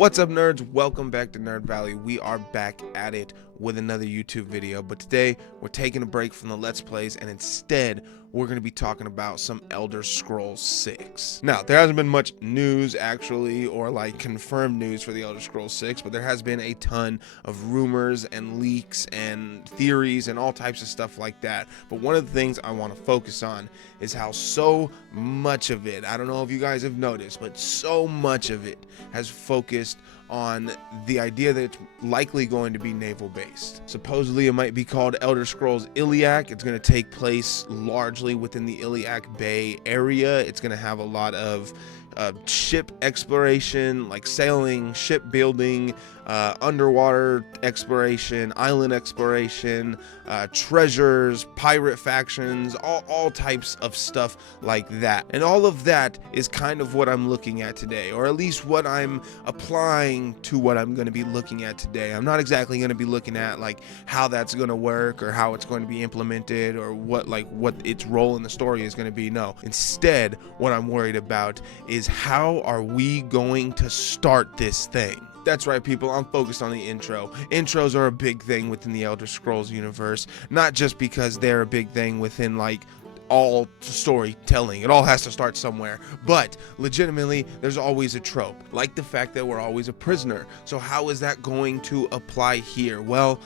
What's up, nerds? Welcome back to Nerd Valley. We are back at it with another YouTube video, but today we're taking a break from the Let's Plays and instead we're going to be talking about some Elder Scrolls 6. Now, there hasn't been much news actually, or like confirmed news for the Elder Scrolls 6, but there has been a ton of rumors and leaks and theories and all types of stuff like that. But one of the things I want to focus on is how so much of it, I don't know if you guys have noticed, but so much of it has focused on the idea that it's likely going to be naval based. Supposedly it might be called Elder Scrolls Illiac. It's going to take place largely within the Illiac Bay area. It's going to have a lot of ship exploration, like sailing, shipbuilding, underwater exploration, island exploration, treasures, pirate factions, all types of stuff like that. And all of that is kind of what I'm looking at today, or at least what I'm applying to what I'm going to be looking at today. I'm not exactly going to be looking at like how that's going to work or how it's going to be implemented or what its role in the story is going to be. No, instead what I'm worried about is how are we going to start this thing. That's right, people, I'm focused on the intro. Intros are a big thing within the Elder Scrolls universe, not just because they're a big thing within like all storytelling. It all has to start somewhere, but legitimately there's always a trope, like the fact that we're always a prisoner. So how is that going to apply here? Well,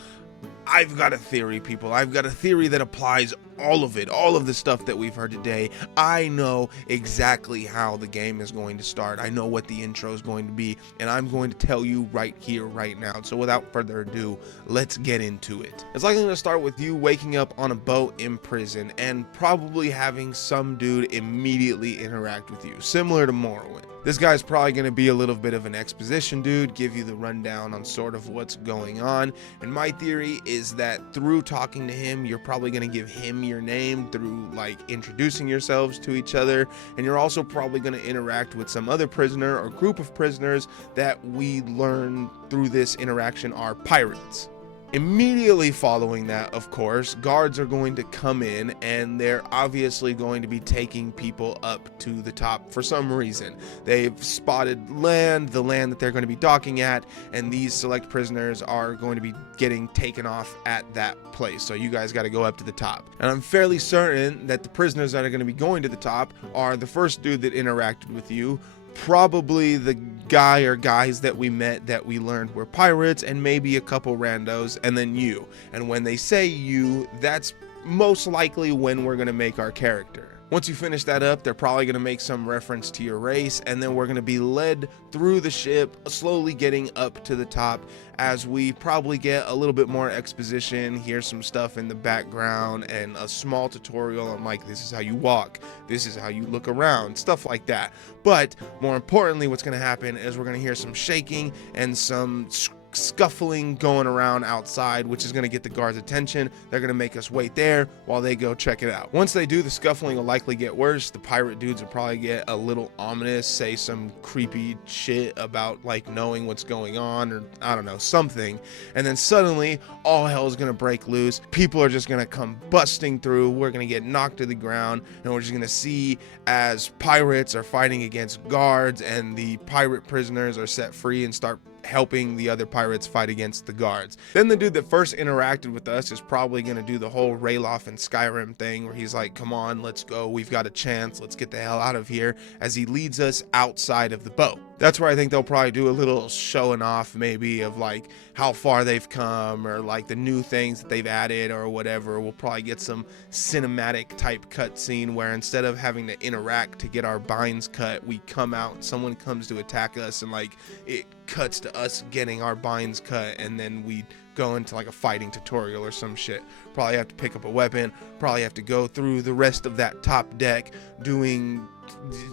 I've got a theory, people. I've got a theory that applies all of it, all of the stuff that we've heard today. I know exactly how the game is going to start. I know what the intro is going to be, and I'm going to tell you right here, right now. So without further ado, let's get into it. It's likely going to start with you waking up on a boat in prison and probably having some dude immediately interact with you, similar to Morrowind. This guy's probably going to be a little bit of an exposition dude, give you the rundown on sort of what's going on. And my theory is that through talking to him, you're probably going to give him your name through like introducing yourselves to each other. And you're also probably going to interact with some other prisoner or group of prisoners that we learn through this interaction are pirates. Immediately following that, of course, guards are going to come in and they're obviously going to be taking people up to the top for some reason. They've spotted land, the land that they're going to be docking at, and these select prisoners are going to be getting taken off at that place. So you guys got to go up to the top. And I'm fairly certain that the prisoners that are going to be going to the top are the first dude that interacted with you, probably the guy or guys that we met that we learned were pirates, and maybe a couple randos, and then you. And when they say you, that's most likely when we're going to make our character. Once you finish that up, they're probably going to make some reference to your race, and then we're going to be led through the ship, slowly getting up to the top as we probably get a little bit more exposition, hear some stuff in the background, and a small tutorial on like, this is how you walk, this is how you look around, stuff like that. But more importantly, what's going to happen is we're going to hear some shaking and some scuffling going around outside, which is going to get the guards' attention. They're going to make us wait there while they go check it out. Once they do, the scuffling will likely get worse. The pirate dudes will probably get a little ominous, say some creepy shit about like knowing what's going on, or I don't know, something. And then suddenly all hell is going to break loose. People are just going to come busting through. We're going to get knocked to the ground, and we're just going to see as pirates are fighting against guards and the pirate prisoners are set free and start helping the other pirates fight against the guards. Then the dude that first interacted with us is probably going to do the whole Rayloff and Skyrim thing where he's like, come on, let's go, we've got a chance, let's get the hell out of here, as he leads us outside of the boat. That's where I think they'll probably do a little showing off maybe of like how far they've come or like the new things that they've added or whatever. We'll probably get some cinematic type cutscene where instead of having to interact to get our binds cut, we come out and someone comes to attack us and like it cuts to us getting our binds cut, and then we go into like a fighting tutorial or some shit. Probably have to pick up a weapon, probably have to go through the rest of that top deck doing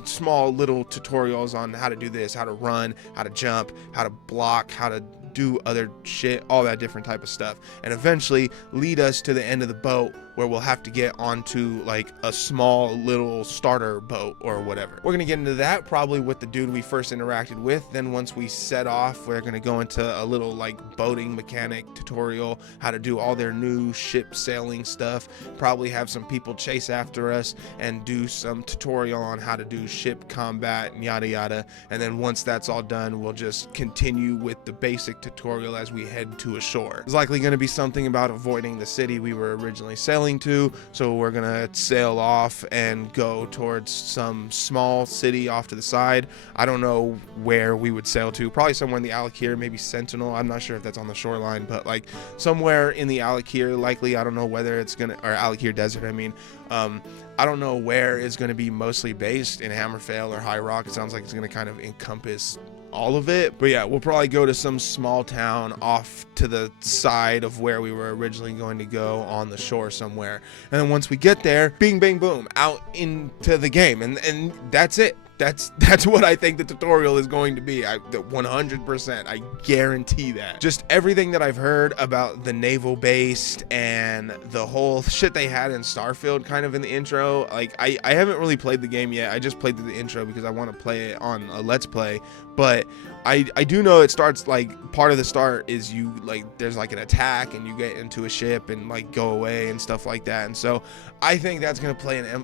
small little tutorials on how to do this, how to run, how to jump, how to block, how to do other shit, all that different type of stuff, and eventually lead us to the end of the boat where we'll have to get onto like a small little starter boat or whatever. We're gonna get into that probably with the dude we first interacted with. Then once we set off, we're gonna go into a little like boating mechanic tutorial, how to do all their new ship sailing stuff, probably have some people chase after us and do some tutorial on how to do ship combat and yada yada. And then once that's all done, we'll just continue with the basic tutorial as we head to a shore. It's likely going to be something about avoiding the city we were originally sailing to, so we're gonna sail off and go towards some small city off to the side. I don't know where we would sail to, probably somewhere in the Illiac, maybe Sentinel. I'm not sure if that's on the shoreline, but like somewhere in the Illiac likely. I don't know whether it's gonna, or Illiac Desert, I mean. I don't know where it's going to be mostly based, in Hammerfell or High Rock. It sounds like it's going to kind of encompass all of it, but yeah, we'll probably go to some small town off to the side of where we were originally going to go on the shore somewhere. And then once we get there, bing bang boom, out into the game, and that's it. That's what I think the tutorial is going to be. 100%, I guarantee that. Just everything that I've heard about the naval base and the whole shit they had in Starfield kind of in the intro. Like, I haven't really played the game yet. I just played the intro because I want to play it on a Let's Play. But I do know it starts, like, part of the start is you, like, there's like an attack and you get into a ship and like go away and stuff like that. And so I think that's going to play an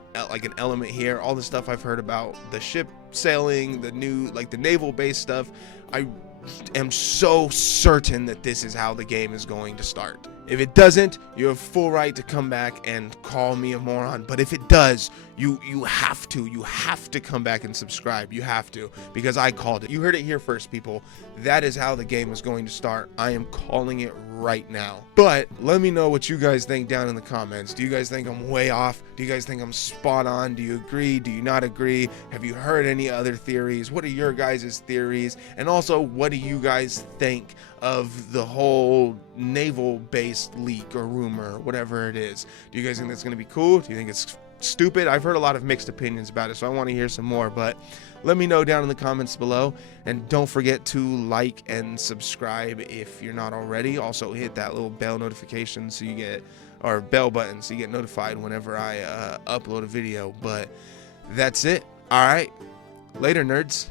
element here. All the stuff I've heard about the ship sailing, the new, like, the naval base stuff, I am so certain that this is how the game is going to start. If it doesn't, you have full right to come back and call me a moron. But if it does, you have to come back and subscribe. You have to, because I called it. You heard it here first, people. That is how the game is going to start. I am calling it right now. But let me know what you guys think down in the comments. Do you guys think I'm way off? Do you guys think I'm spot on? Do you agree? Do you not agree? Have you heard any other theories? What are your guys' theories? And also, what do you guys think of the whole naval-based leak or rumor, or whatever it is? Do you guys think that's going to be cool? Do you think it's stupid? I've heard a lot of mixed opinions about it, so I want to hear some more. But let me know down in the comments below, and don't forget to like and subscribe if you're not already. Also hit that little bell notification so you get, or bell button so you get notified whenever I upload a video. But that's it. All right, later, nerds.